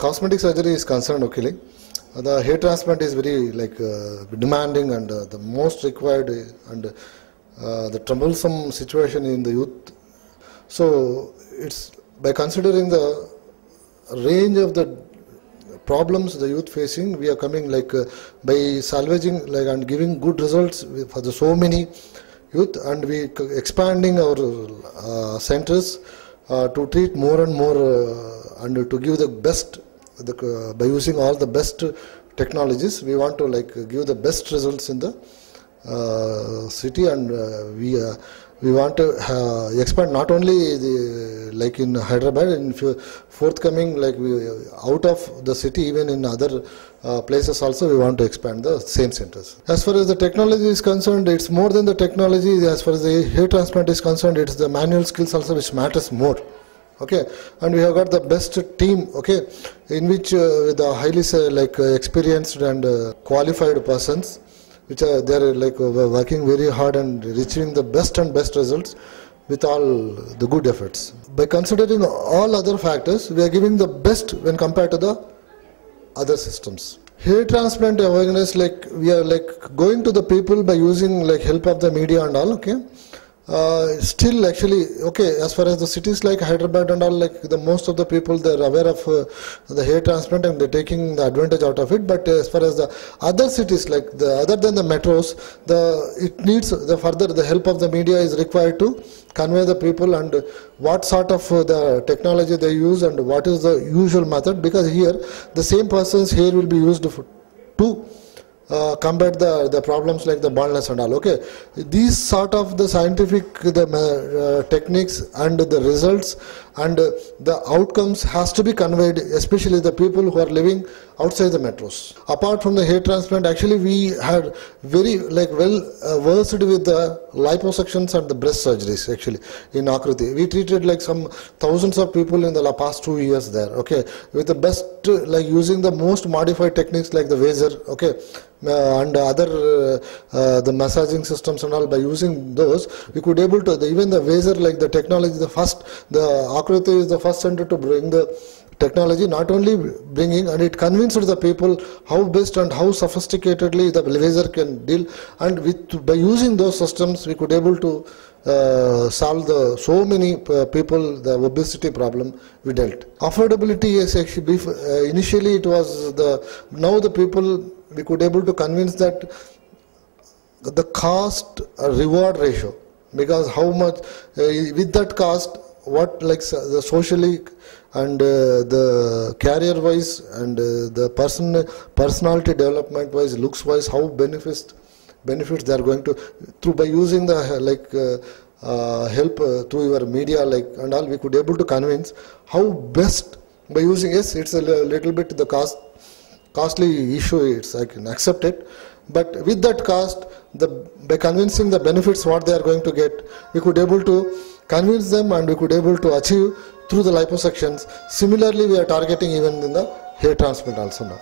Cosmetic surgery is concerned, okay, the hair transplant is very demanding and the most required and the troublesome situation in the youth. So it's by considering the range of the problems the youth facing, we are coming by salvaging and giving good results for the so many youth, and we expanding our centers to treat more and more and to give the best. By using all the best technologies, we want to give the best results in the city, and we want to expand not only in Hyderabad, in forthcoming out of the city, even in other places also we want to expand the same centers. As far as the technology is concerned, it's more than the technology. As far as the hair transplant is concerned, it's the manual skills also which matters more. Okay, and we have got the best team, okay, in which with the highly experienced and qualified persons, which are they're working very hard and reaching the best and best results with all the good efforts. By considering all other factors, we are giving the best when compared to the other systems. Hair transplant awareness, we are going to the people by using help of the media and all, okay. Still actually, okay, as far as the cities like Hyderabad and all, the most of the people, they're aware of the hair transplant and they're taking the advantage out of it. But as far as the other cities, other than the metros, it needs the help of the media is required to convey the people and what sort of the technology they use and what is the usual method, because here the same person's hair will be used to combat the problems like the baldness and all. Okay, these sort of the scientific techniques and the results and the outcomes has to be conveyed, especially the people who are living outside the metros. Apart from the hair transplant, actually we had very well versed with the liposuctions and the breast surgeries. Actually in Akriti we treated some thousands of people in the past 2 years there, okay, with the best using the most modified techniques like the Vaser, okay, and other the massaging systems and all. By using those, we could able to even the Vaser, the technology, the Akriti is the first center to bring the technology, not only bringing, and it convinced the people how best and how sophisticatedly the Vaser can deal, and by using those systems we could able to solve so many people the obesity problem we dealt. Affordability is actually initially it was now the people we could able to convince that the cost reward ratio, because how much with that cost what the socially and the career wise and the personality development wise, looks wise, how benefits they are going to through by using the help through your media and all, we could able to convince how best by using. Yes, it's a little bit the costly issue, I can accept it, but with that cost, by convincing the benefits what they are going to get, we could able to convince them and we could able to achieve through the liposuctions. Similarly, we are targeting even in the hair transplant also now.